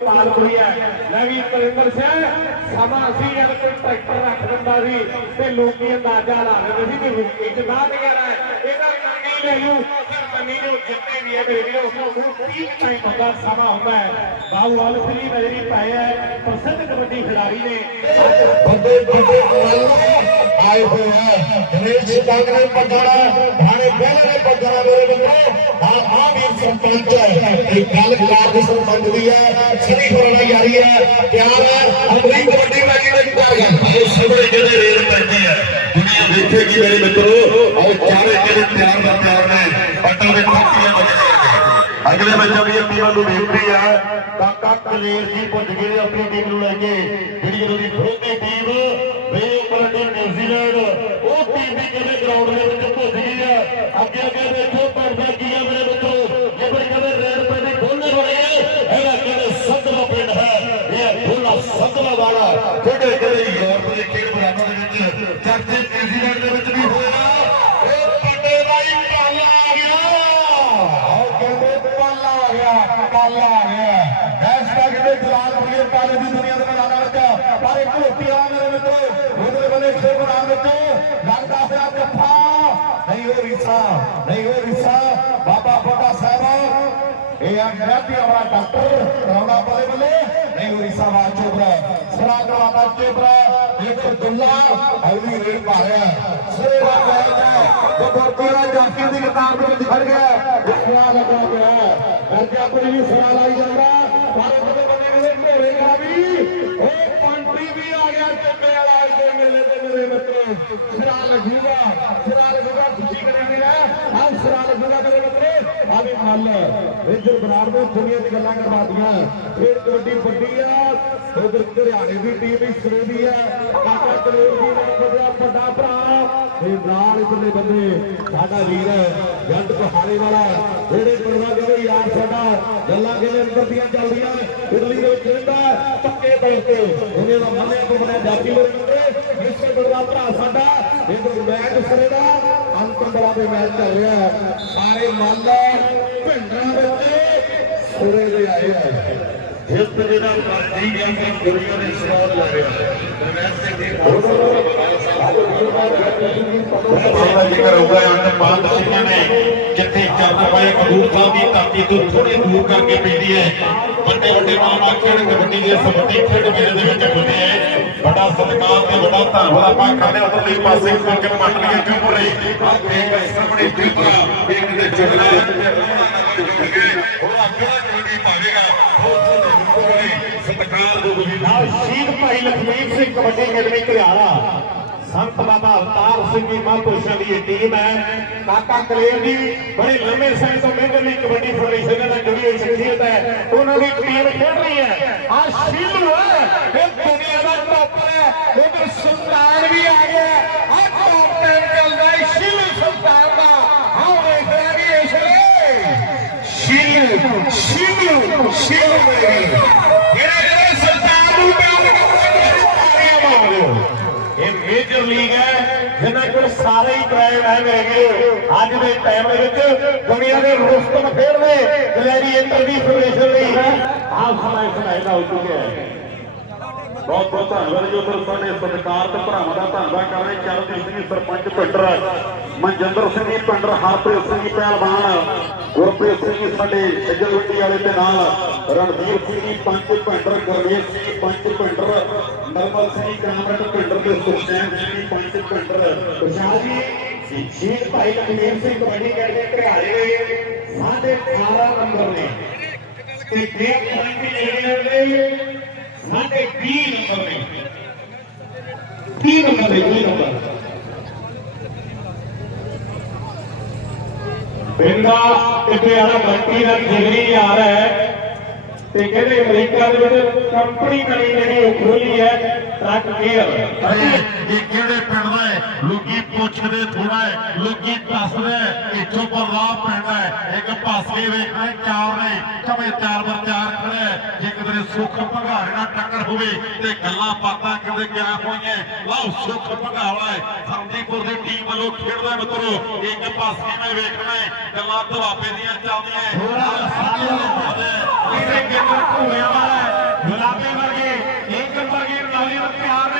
ਮਾਲਪੁਰੀ ਹੈ। ਲੈ ਵੀ ਕਲਿੰਦਰ ਸਿੰਘ, ਸਮਾਂ ਸੀ ਜਦ ਕੋਈ ਟਰੈਕਟਰ ਰੱਖ ਦਿੰਦਾ ਸੀ ਤੇ ਲੋਕੀ ਅੰਦਾਜ਼ਾ ਲਾ ਲੈਂਦੇ ਸੀ ਕਿ ਰੁਕੀ ਚ ਨਾ ਗਿਆ ਇਹਦਾ ਮੰਨੀ ਲੈ ਮੰਨੀ ਨੂੰ ਜਿੱਤੇ ਵੀ ਹੈ ਮੇਰੇ ਵੀਰੋ ਠੀਕ ਟਾਈਮ ਹੁੰਦਾ ਸਮਾਂ ਹੁੰਦਾ ਹੈ। ਬਾਬੂ ਵਾਲ ਸ੍ਰੀ ਨਜ਼ਰੀ ਪਾਏ ਹੈ, ਪ੍ਰਸਿੱਧ ਕਬੱਡੀ ਖਿਡਾਰੀ ਨੇ। ਬੰਦੇ ਬੰਦੇ ਆਏ ਹੋਏ ਹੈ ਗਣੇਸ਼ ਕੰਗ ਨੇ ਪੱਗਾਣਾ ਭਾਣੇ ਬੇਲੇ ਨੇ ਪੱਗਾਣਾ ਮੇਰੇ ਬੰਦੇ। ਆ ਆ ਵੀ ਸਰਪੰਚ ਹੈ। ਇਹ ਗੱਲ ਕਾਰ ਸਰਪੰਚ ਦੀ ਹੈ। ਸੜੀ ਹੋਣਾ ਯਾਰੀ ਹੈ। ਪਿਆਰ ਹੈ। ਅਮਰੀਕ ਕਬੱਡੀ ਮੈਚ ਦੇ ਪਿਆਰ ਹੈ ਇਹ ਸਭਰੇ ਜਿਹੜੇ ਰੇਲ ਪੈਂਦੇ ਆ, ਦੁਨੀਆ ਦੇਖੇਗੀ ਮੇਰੇ ਮਿੱਤਰੋ? ਆਓ ਚਾਰੇ ਜਿਹੜੇ ਪਿਆਰ ਦਾ ਪਿਆਰ ਨੇ ਪੱਟਾਂ ਦੇ ਖੱਤੀਆਂ ਵੱਜਦੀਆਂ ਅਗਲੇ ਮੈਚਾਂ ਦੀ ਟੀਮਾਂ ਨੂੰ ਬੇਨਤੀ ਹੈ ਕਾਕਾ ਕਲੇਰ ਜੀ ਪੁੱਜ ਗਏ ਆਪਣੀ ਟੀਮ ਨੂੰ ਲੈ ਕੇ। ਜਿਹੜੀ ਇਹਨਾਂ ਦੀ ਵਿਰੋਧੀ ਟੀਮ ਬੇਕਲੰਡੀ ਨਿਊਜ਼ੀਲੈਂਡ ਉਹ ਟੀਮ ਵੀ ਕਿਵੇਂ ਗਰਾਊਂਡ ਦੇ ਵਿੱਚ ਪੁੱਜ ਗਈ ਹੈ ਅੱਗੇ ਅੱਗੇ ਦੇਖੋ ਪਰਦਾ ਕੀ ਹੈ ਮੇਰੇ ਬੱਚੋ ਜੇ ਬੜੀ ਕਹਿੰਦੇ ਰੇਡ ਪੈ ਦੀ ਖੋਲ੍ਹਣੇ ਹੋ ਰਹੀ ਹੈ ਇਹਦਾ ਕਹਿੰਦੇ ਸੰਧਵਾ ਪਿੰਡ ਹੈ ਇਹ ਖੋਲਾ ਸੰਧਵਾ ਵਾਲਾ ਜਿਹੜੇ ਕਹਿੰਦੇ ਯੂਰਪ ਦੇ ਖੇਡ ਮੈਦਾਨਾਂ ਦੇ ਵਿੱਚ ਚਰਚੇ ਨਿਊਜ਼ੀਲੈਂਡ ਦੇ ਵਿੱਚ ਵੀ ਹੋਇਆ। ਇਹ ਪੱਟੇ ਰਾਈ ਪਾਲਾ ਆ ਗਿਆ। ਆਹ ਕਹਿੰਦੇ ਪਾਲਾ ਆ ਗਿਆ, ਪਾਲਾ ਆ ਗਿਆ। ਇਸ ਦਾ ਕਹਿੰਦੇ ਜਲਾਲ ਪਾਲੇ ਦੀ ਦੁਨੀਆ ਦੇ ਮੈਦਾਨਾਂ ਵਿੱਚ ਪਰ ਇੱਕ ਰੋਟੀਆਂ ਮੇਰੇ ਮਿੱਤਰੋ, ਉਹਦੇ ਵੱਲੇ ਖੇਡ ਮੈਦਾਨ ਵਿੱਚ ਲੱਗਦਾ ਪਿਆ ਜੱਫਾ। ਨਹੀਂ ਹੋ ਰੀਸਾ, ਨਹੀਂ ਹੋ ਰੀਸਾ। ਬਾਬਾ ਫੋਟਾ ਸਾਹਿਬ, ਇਹ ਆ ਮਿਹਨਤੀ ਵਾਲਾ ਡਾਕਟਰ ਕਰਾਉਣਾ ਬੱਲੇ ਬੱਲੇ ਨਹੀਂ ਹੋ ਰੀਸਾ ਵਾ ਚੋਬਰਾ ਸਰਾ ਕਰਵਾਤਾ ਚੋਬਰਾ। ਇੱਕ ਦੁੱਲਾ ਅਗਲੀ ਰੇਡ ਪਾ ਰਿਹਾ ਸੇਵਾ ਮੈਚ ਹੈ ਜਦੋਂ ਕੋਰਾ ਜਾਕੀ ਦੀ ਕਿਤਾਬ ਦੇ ਵਿੱਚ ਖੜ ਗਿਆ ਇਸਰਾ ਲੱਗਾ ਪਿਆ ਅੱਗੇ ਕੋਈ ਵੀ ਸਰਾ ਲਾਈ ਜਾਂਦਾ ਪਰ ਉਹਦੇ ਬੰਦੇ ਦੇ ਢੋਲੇ ਦਾ ਵੀ ਉਹ ਪੰਟੀ ਵੀ ਆ ਗਿਆ ਚੱਕੇ ਵਾਲਾ ਅੱਜ ਦੇ ਮੇਲੇ ਤੇ ਮੇਰੇ ਮਿੱਤਰੋ ਸਿਰਾ ਲੱਗੂਗਾ ਸਿਰਾ ਲੱਗੂਗਾ ਖੁਸ਼ੀ ਕਰਾਂਗੇ ਆ ਆਹ ਮੇਰੇ ਮਿੱਤਰੋ ਆ ਮੱਲ, ਇੱਧਰ ਬਰਾੜ ਦੇ ਦੁਨੀਆ ਦੀ ਗੱਲਾਂ ਕਰਵਾਦੀਆਂ ਖੇਡ ਕਬੱਡੀ ਵੱਡੀ ਆ, ਉਧਰ ਘਰਿਆਣੇ ਦੀ ਟੀਮ ਵੀ ਸ਼ੁਰੂ ਆ। ਕਾਕਾ ਕਰੋੜ ਜੀ ਦਾ ਵੱਡਾ ਵੱਡਾ ਭਰਾ। ਇਹ ਨਾਲ ਇਧਰਲੇ ਬੰਦੇ, ਸਾਡਾ ਵੀਰ ਜੰਡ ਪਹਾੜੇ ਵਾਲਾ। ਜਿਹੜੇ ਪਿੰਡਾਂ ਦੇ ਯਾਰ ਸਾਡਾ, ਗੱਲਾਂ ਕਿਵੇਂ ਅੰਦਰ ਦੀਆਂ ਚੱਲਦੀਆਂ ਇਟਲੀ ਦੇ ਵਿੱਚ ਰਹਿੰਦਾ ਪੱਕੇ ਤੌਰ ਤੇ ਉਹਨੇ ਦਾ ਮੰਨਿਆ, ਤੋਂ ਬਣਿਆ ਜਾਤੀ ਮੇਰੇ ਬੰਦੇ ਇਸੇ ਬੜਾ ਭਰਾ ਸਾਡਾ, ਇਧਰ ਮੈਚ ਸਰੇ ਦਾ ਦੇ ਮੈਚ ਚੱਲ ਰਿਹਾ ਹੈ। ਸਾਰੇ ਮੰਨ ਭਿੰਡਰਾਂ ਵਿੱਚ ਸੁਰੇ ਦੇ ਆਏ ਆ ਜਿੱਤ ਜਿਹੜਾ ਮਰਜ਼ੀ ਗਿਆ ਕਿ ਦੁਨੀਆ ਦੇ ਸਵਾਲ ਲੈ ਰਿਹਾ ਮੈਚ ਦੇ ਉਹਦਾ ਜ਼ਿਕਰ ਹੋਊਗਾ ਅੰਦਰ ਪਾਲ ਸਿੰਘਾਂ ਨੇ ਜਿੱਥੇ ਚੱਲ ਸਾਹਿਬ ਦੀ ਧਰਤੀ ਤੋਂ ਥੋੜੀ ਦੂਰ ਕਰਕੇ ਪੈਂਦੀ ਹੈ ਵੱਡੇ ਵੱਡੇ ਮਾਮਾ ਖੇਡ ਕਬੱਡੀ ਦੇ ਸਬੰਧੀ ਖੇਡ ਮੇਲੇ ਦੇ ਵਿੱਚ ਹੁੰਦੇ ਹੈ। ਬੜਾ ਸਤਿਕਾਰ ਤੇ ਬੜਾ ਧੰਨਵਾਦ ਆਪਾਂ ਕਰਦੇ ਹਾਂ। ਉਧਰਲੇ ਪਾਸੇ ਕਿਉਂਕਿ ਮੰਡਲੀਆਂ ਕਿਉਂ ਰਹੀ ਆ ਦੇਖ ਸਾਹਮਣੇ ਤ੍ਰਿਪੁਰਾ, ਇੱਕ ਦੇ ਚੜ੍ਹਦੇ ਉਹ ਅੱਗੇ ਜਲਦੀ ਪਾਵੇਗਾ ਬਹੁਤ ਸਤਿਕਾਰ ਦੇ ਵੀ ਨਾਲ ਸ਼ਹੀਦ ਭਾਈ ਲਖਮੀਰ ਸਿੰਘ ਕਬੱਡੀ ਅਕੈਡਮੀ, ਘਰਿਆਲਾ। ਸੰਤ ਬਾਬਾ ਅਵਤਾਰ ਸਿੰਘ ਦੀ ਮਹਾਂਪੁਰਸ਼ਾਂ ਦੀ ਇਹ ਟੀਮ ਹੈ। ਕਾਕਾ ਕਲੇਰ ਦੀ ਬੜੇ ਲੰਮੇ ਸਮੇਂ ਤੋਂ ਮਿਹਨਤ ਲਈ ਕਬੱਡੀ ਫੈਡਰੇਸ਼ਨ ਨਾਲ ਜੁੜੀ ਹੋਈ ਸ਼ਖਸੀਅਤ ਹੈ। ਉਹਨਾਂ ਦੀ ਟੀਮ ਖੇਡ ਰਹੀ ਹੈ। ਆ ਸ਼ੀਲੂ ਹੈ। ਇਹ ਦੁਨੀਆ ਦਾ ਟੌਪਰ ਹੈ। ਉਧਰ ਸੁਲਤਾਨ ਵੀ ਆ ਗਿਆ ਆ ਟੌਪ 10 ਚੱਲਦਾ ਹੈ। ਸ਼ੀਲੂ ਸੁਲਤਾਨ ਦਾ। ਆਹ ਵੇਖ ਰਿਹਾ ਵੀ ਇਸ ਵੇਲੇ। ਸ਼ੀਲੂ ਸ਼ੀਲੂ ਸ਼ੀਲੂ ਮੇਰੇ ਲੀਗ ਹੈ ਜਿਨ੍ਹਾਂ ਕੋਲ ਸਾਰੇ ਹੀ ਪ੍ਰਾਈਮ ਹੈ ਮੇਰੇ ਅੱਜ ਦੇ ਟਾਈਮ ਦੇ ਵਿੱਚ ਦੁਨੀਆ ਦੇ ਰੁਸਤਮ ਖੇਡਦੇ ਗਲੈਡੀਏਟਰ ਦੀ ਫੈਡਰੇਸ਼ਨ ਲਈ। ਆਪ ਸਮਾਂ ਸਮਾਂ ਹੋ ਚੁੱਕਿਆ ਹੈ। ਬਹੁਤ ਬਹੁਤ ਧੰਨਵਾਦ ਜੀ ਉਧਰ ਸਾਡੇ ਸਤਿਕਾਰ ਤੇ ਭਰਾਵਾਂ ਦਾ ਧੰਨਵਾਦ ਕਰ ਰਹੇ ਚਰਨਜੀਤ ਸਿੰਘ ਜੀ ਸਰਪੰਚ ਪਿੰਡਰ ਮਨਜਿੰਦਰ ਸਿੰਘ ਜੀ, ਪਿੰਡਰ ਹਰਪ੍ਰੀਤ ਸਿੰਘ ਜੀ, ਪਹਿਲਵਾਨ ਗੁਰਪ੍ਰੀਤ ਸਿੰਘ ਜੀ, ਸਾਡੇ ਛੱਜਲਵੰਡੀ ਵਾਲੇ ਤੇ ਨਾਲ ਰਣਵੀਰ ਸਿੰਘ ਜੀ ਪੰਚ ਪਿੰਡਰ ਗੁਰਮੇਸ਼ ਸਿੰਘ ਜੀ ਪਿੰਡਰ, ਨਰਮਲ ਸਿੰਘ ਜੀ ਪਿੰਡਰ ਤੇ ਸੁਖਚੈਨ ਸਿੰਘ ਜੀ ਪਿੰਡਰ। ਪ੍ਰਸ਼ਾਦ ਜੀ ਸ਼ਹੀਦ ਭਾਈ ਲਖਮੀਰ ਸਿੰਘ ਕਬੱਡੀ ਅਕੈਡਮੀ ਘਰਿਆਲੇ ਦੇ 18 ਨੰਬਰ ਨੇ। ਤੇ ਬੇਕ ਪੁਆਇੰਟ ਇੰਗਲੈਂਡ ਦੇ ਸਾਢੇ 20 ਨੰਬਰ ਨੇ। 30 ਨੰਬਰ ਨੇ 30 ਨੰਬਰ। ਪਿੰਡਾ ਤੇ ਪਿਆਰਾ ਬੰਟੀ ਦਾ ਜਿਗਰੀ ਯਾਰ ਹੈ। ਤੇ ਕਹਿੰਦੇ ਅਮਰੀਕਾ ਦੇ ਵਿੱਚ ਕੰਪਨੀ ਨਵੀਂ ਜਿਹੜੀ ਖੋਲੀ ਹੈ, ਟਰੱਕ ਗੇਅਰ ਇਹ ਕਿਹੜੇ ਪਿੰਡ ਹੈ ਲੋਕੀ ਪੁੱਛਦੇ ਥੋੜਾ ਹੈ ਲੋਕੀ ਦੱਸਦੇ ਇੱਥੋਂ ਪਰ ਰਾਹ ਪੈਣਾ ਹੈ। ਇੱਕ ਪਾਸੇ ਵੇਖਣਾ ਚਾਰ ਨੇ ਕਵੇ ਚਾਰ ਪਰ ਚਾਰ ਖੜਾ ਜੇ ਕਿਤੇ ਸੁੱਖ ਭੰਗਾਰੇ ਨਾਲ ਟੱਕਰ ਹੋਵੇ ਤੇ ਗੱਲਾਂ ਬਾਤਾਂ ਕਿਤੇ ਕਿਆ ਹੋਈਆਂ ਲਓ ਸੁੱਖ ਭੰਗਾਲਾ ਹੈ। ਹਰਦੀਪੁਰ ਦੀ ਟੀਮ ਵੱਲੋਂ ਖੇਡਦਾ ਮਿੱਤਰੋ ਇੱਕ ਪਾਸੇ ਮੈਂ ਵੇਖਣਾ ਗੱਲਾਂ ਧਵਾਪੇ ਦੀਆਂ ਚੱਲਦੀਆਂ ਥੋੜਾ ਸਾਰੇ ਕਿਸੇ ਕਿਤੇ ਘੂੜਿਆਂ ਵਾਲਾ ਗੁਲਾਬੇ ਵਰਗੇ ਇੱਕ ਵਰਗੇ ਨਾਲੀਆਂ ਪਿਆਰ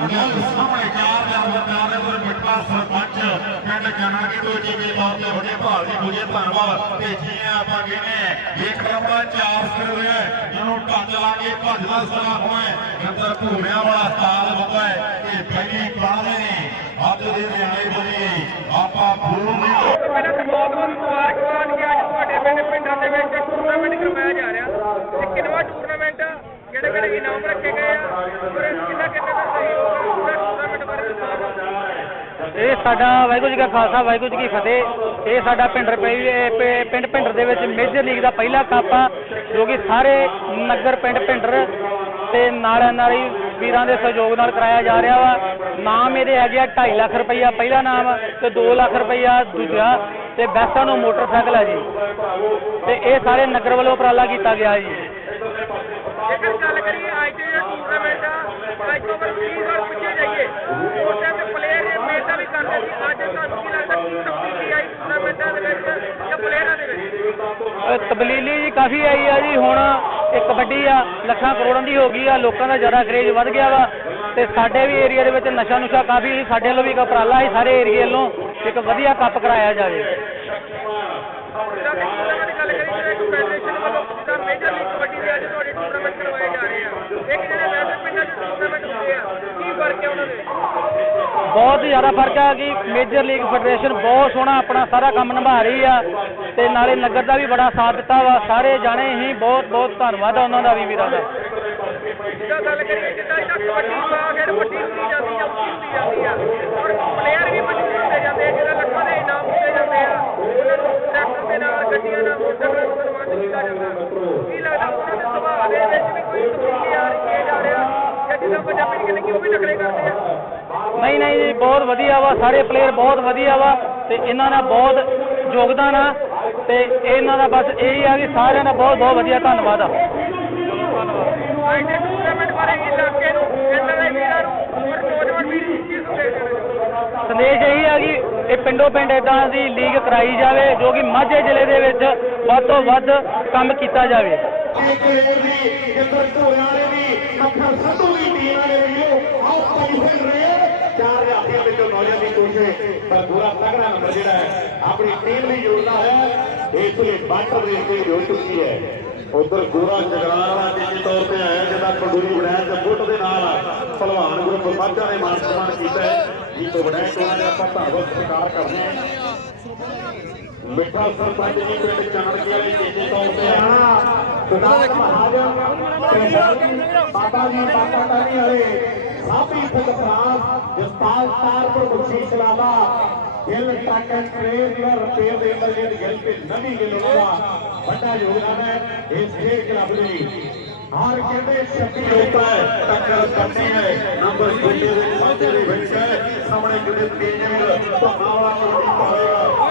ਦੇ ਪਰ ਮਿੱਠਾ ਸਰਪੰਚ ਪਿੰਡ ਜਨਾਨੀ ਤੋਂ ਜਿਵੇਂ ਤੌਰ ਤੇ ਬੜੇ ਭਾਲ ਦੀ ਮੁਝੇ ਧੰਨਵਾਦ ਤੇ ਜਿਵੇਂ ਆਪਾਂ ਕਹਿੰਦੇ ਇੱਕ ਲੰਬਾ ਚਾਰ ਸਿਰ ਰਿਹਾ ਜਿਹਨੂੰ ਲਾ ਕੇ ਭੱਜਦਾ ਸਲਾ ਹੋਏ ਅੰਦਰ ਘੂਮਿਆਂ ਵਾਲਾ ਸਟਾਲ ਹੁੰਦਾ ਹੈ ਇਹ ਪਹਿਲੀ ਪੜਾਦੇ ਨੇ ਅੱਜ ਦੇ ਨਿਆਣੇ ਬਣੇ ਆਪਾਂ ਫੂਲ ਨਹੀਂ ਪਹਿਲਾਂ ਤਾਂ ਬਹੁਤ ਬਹੁਤ ਮੁਬਾਰਕਬਾਦ ਕਿ ਅੱਜ ਤੁਹਾਡੇ ਪਿੰਡ ਪਿੰਡਾਂ ਦੇ ਵਿੱਚ ਟੂਰਨਾਮੈਂਟ ਕਰਵਾਇਆ ਜਾ ਰਿਹਾ ਤੇ ਕਿੰਨਵਾ ਟੂਰਨਾਮੈਂਟ ਕਿਹੜੇ ਕਿਹੜੇ ਇਨਾਮ ਰੱਖੇ ਗਏ ਆ ਔਰ ਕਿੰਨਾ ਕਿੰਨਾ ਦਾ ਸਹਿਯੋਗ ਆ ਪੂਰਾ ਟੂਰਨਾਮੈਂਟ ਬਾਰੇ ਦੱਸੋ ਇਹ ਸਾਡਾ ਵਾਹਿਗੁਰੂ ਜੀ ਕਾ ਖਾਲਸਾ, ਵਾਹਿਗੁਰੂ ਜੀ ਕੀ ਫਤਿਹ। ਇਹ ਸਾਡਾ ਪਿੰਡ ਰਪਈ ਪਿੰਡ ਭਿੰਡਰ ਦੇ ਵਿੱਚ ਮੇਜਰ ਲੀਗ ਦਾ ਪਹਿਲਾ ਕੱਪ ਆ ਜੋ ਕਿ ਸਾਰੇ ਨਗਰ ਪਿੰਡ ਭਿੰਡਰ ਤੇ ਨਾਲ ਨਾਲ ਹੀ ਵੀਰਾਂ ਦੇ ਸਹਿਯੋਗ ਨਾਲ ਕਰਾਇਆ ਜਾ ਰਿਹਾ ਵਾ। ਨਾਮ ਇਹਦੇ ਹੈਗੇ ਆ 2.5 ਲੱਖ ਰੁਪਈਆ, ਪਹਿਲਾ ਨਾਮ ਤੇ 2 ਲੱਖ ਰੁਪਈਆ, ਦੂਜਾ ਤੇ ਬੈਸਾਂ ਨੂੰ ਮੋਟਰਸਾਈਕਲ ਆ ਜੀ। ਤੇ ਇਹ ਸਾਰੇ ਨਗਰ ਵੱਲੋਂ ਉਪਰਾਲਾ ਕੀਤਾ ਗਿਆ ਜੀ। ਜੇਕਰ ਗੱਲ ਕਰੀਏ ਅੱਜ ਦੇ ਟੂਰਨਾਮੈਂਟ ਆ ਅੱਜ ਤੋਂ ਅਗਰ 20 ਸਾਲ ਪਿੱਛੇ ਜਾਈਏ? ਉਸ ਟਾਈਮ ਤੇ ਪਲੇਅਰ ਮੇਟਾ ਵੀ ਕਰਦੇ ਸੀ। ਅੱਜ ਤੁਹਾਨੂੰ ਕੀ ਲੱਗਦਾ ਕੀ ਤਬਦੀਲੀ ਆਈ ਟੂਰਨਾਮੈਂਟਾਂ ਦੇ ਵਿੱਚ ਜਾਂ ਪਲੇਅਰਾਂ ਦੇ ਵਿੱਚ? ਅਹ ਤਬਦੀਲੀ ਜੀ ਕਾਫੀ ਆਈ ਆ ਜੀ। ਹੁਣ ਇਹ ਕਬੱਡੀ ਆ ਲੱਖਾਂ ਕਰੋੜਾਂ ਦੀ ਹੋ ਗਈ ਆ। ਲੋਕਾਂ ਦਾ ਜ਼ਿਆਦਾ ਕਰੇਜ ਵੱਧ ਗਿਆ ਵਾ। ਤੇ ਸਾਡੇ ਵੀ ਏਰੀਆ ਦੇ ਵਿੱਚ ਨਸ਼ਾ ਨੁਸ਼ਾ ਕਾਫੀ ਸੀ, ਸਾਡੇ ਵੱਲੋਂ ਵੀ ਇੱਕ ਉਪਰਾਲਾ ਸੀ। ਸਾਰੇ ਏਰੀਏ ਵੱਲੋਂ ਇੱਕ ਵਧੀਆ ਕੱਪ ਕਰਾਇਆ ਜਾਵੇ। ਬਹੁਤ ਜ਼ਿਆਦਾ ਫ਼ਰਕ ਆ ਕਿ ਮੇਜਰ ਲੀਗ ਫੈਡਰੇਸ਼ਨ ਬਹੁਤ ਸੋਹਣਾ ਆਪਣਾ ਸਾਰਾ ਕੰਮ ਨਿਭਾ ਰਹੀ ਆ ਤੇ ਨਾਲੇ ਨਗਰ ਦਾ ਵੀ ਬੜਾ ਸਾਥ ਦਿੱਤਾ ਵਾ, ਸਾਰੇ ਜਾਣੇ ਹੀ ਬਹੁਤ ਬਹੁਤ ਧੰਨਵਾਦ ਆ ਉਹਨਾਂ ਦਾ ਵੀ ਵੀਰਾਂ ਦਾ। ਜਿੱਦਾਂ ਗੱਲ ਕਰੀਏ ਜਿੱਦਾਂ ਇਹਦਾ ਕਬੱਡੀ ਪਾ ਖੇਡ ਵੱਡੀ ਹੁੰਦੀ ਜਾਂਦੀ ਆ, ਉੱਚੀ ਹੁੰਦੀ ਜਾਂਦੀ ਆ। ਔਰ ਪਲੇਅਰ ਵੀ ਮਸ਼ਹੂਰ ਹੁੰਦੇ ਜਾਂਦੇ ਆ, ਜਿਹਨਾਂ ਲੱਖਾਂ ਦੇ ਇਨਾਮ ਦਿੱਤੇ ਜਾਂਦੇ ਆ। ਉਹਨਾਂ ਨੂੰ ਟਰੈਕਟਰ ਦੇ ਨਾਲ, ਗੱਡੀਆਂ ਨਾਲ, ਮੋਟਰਸਾਈਕਲ ਨਾਲ ਸਨਮਾਨਿਤ ਕੀਤਾ ਜਾਂਦਾ। ਕੀ ਲੱਗਦਾ ਜਾਂ ਪੰਜਾਬੀ ਚ ਕਹਿੰਦੇ ਕਿ ਉਹ ਵੀ ਨਖਰੇ ਕਰਦੇ ਆ ਨਹੀਂ ਨਹੀਂ ਜੀ, ਬਹੁਤ ਵਧੀਆ ਵਾ, ਸਾਰੇ ਪਲੇਅਰ ਬਹੁਤ ਵਧੀਆ ਵਾ ਤੇ ਇਹਨਾਂ ਦਾ ਬਹੁਤ ਯੋਗਦਾਨ ਆ ਤੇ ਇਹਨਾਂ ਦਾ ਬਸ ਇਹੀ ਆ ਕਿ ਸਾਰਿਆਂ ਦਾ ਬਹੁਤ ਬਹੁਤ ਵਧੀਆ, ਧੰਨਵਾਦ ਆ। ਅੱਜ ਟੂਰਨਾਮੈਂਟ ਬਾਰੇ ਇਲਾਕੇ ਨੂੰ ਪਿੰਡ ਦੇ ਵੀਰਾਂ ਨੂੰ ਔਰ ਨੌਜਵਾਨ ਵੀਰ ਕੀ ਸੰਦੇਸ਼ ਸੰਦੇਸ਼ ਇਹੀ ਆ ਕਿ ਇਹ ਪਿੰਡੋ ਪਿੰਡ ਇਦਾਂ ਦੀ ਲੀਗ ਕਰਾਈ ਜਾਵੇ, ਜੋ ਕਿ ਮਾਝੇ ਜ਼ਿਲ੍ਹੇ ਦੇ ਵਿੱਚ ਵੱਧ ਤੋਂ ਵੱਧ ਕੰਮ ਕੀਤਾ ਜਾਵੇ। ਇੱਕ ਰੇਡ ਦੀ ਜਿੰਦਰ ਢੋਲਿਆਂ ਵਾਲੇ ਦੀ ਮੱਖਣ ਸੰਧੂ ਦੀ ਆਓ ਪਾਈਸਨ ਰੇਡ ਚਾਰ ਰਿਆਸੀਆਂ ਵਿੱਚੋਂ ਨੌਜਵਾਨ ਦੀ ਕੋਸ਼ਿਸ਼ ਪਰ ਪੂਰਾ ਤਗੜਾ ਨੰਬਰ ਜਿਹੜਾ ਹੈ, ਆਪਣੀ ਟੀਮ ਦੀ ਯੋਜਨਾ ਹੈ। ਇਸ ਲਈ ਬੱਟ ਰੇਡ ਤੇ ਜੋੜ ਚੁੱਕੀ ਹੈ। ਉਧਰ ਗੋਰਾ ਜਗਰਾਰ ਵਾਲਾ ਤੌਰ ਤੇ ਆਇਆ ਜਿਹਦਾ ਪੰਡੂਰੀ ਬਣਾਇਆ ਤੇ ਫੁੱਟ ਦੇ ਨਾਲ ਭਲਵਾਨ ਗਰੁੱਪ ਮਾਝਾ ਨੇ ਮਾਨ ਸਨਮਾਨ ਕੀਤਾ ਹੈ। ਜੀ ਤੋਂ ਬਣਾਇਆ ਉਹਨਾਂ ਦਾ ਆਪਾਂ ਧੰਨਵਾਦ ਸਤਿਕਾਰ ਕਰਦੇ ਹਾਂ। ਮਿੱਠਾ ਸਰਪੰਚ ਜੀ ਪਿੰਡ ਚੰਨੜਕੀ ਵਾਲੇ ਤੀਜੇ ਤੌਰ ਤੇ ਆਣਾ ਸੁਦਾਰ ਮਹਾਜਨ ਬਾਬਾ ਜੀ ਬਾਬਾ ਟਾਣੀ ਵਾਲੇ, ਸਾਬੀ ਸਿੰਘ ਜਸਪਾਲ ਤਾਰਪੁਰ ਬਖਸ਼ੀਸ਼ ਲਾਲਾ ਗਿੱਲ ਟਾਕਨ ਟ੍ਰੇਨਰ ਰੁਪਏ ਦੇ ਅੰਦਰ ਜਿਹੜੀ ਗਿੱਲ ਕੇ ਨਵੀਂ ਗਿੱਲ ਉਹਨਾਂ ਦਾ ਵੱਡਾ ਯੋਗਦਾਨ ਹੈ ਇਸ ਖੇਡ ਕਲੱਬ ਲਈ ਹਰ ਕਹਿੰਦੇ ਸ਼ਕਤੀ ਹੁੰਦਾ ਹੈ ਟੱਕਰ ਕਰਨੀ ਹੈ ਨੰਬਰ ਛੋਟੇ ਦੇ ਮਾਝੇ ਦੇ ਵਿੱਚ ਹੈ ਸਾਹਮਣੇ ਕਿਤੇ ਤੇਜਵੀਰ ਧੰਨਾ ਵਾਲਾ ਕਬੱਡੀ ਪਾਵੇਗਾ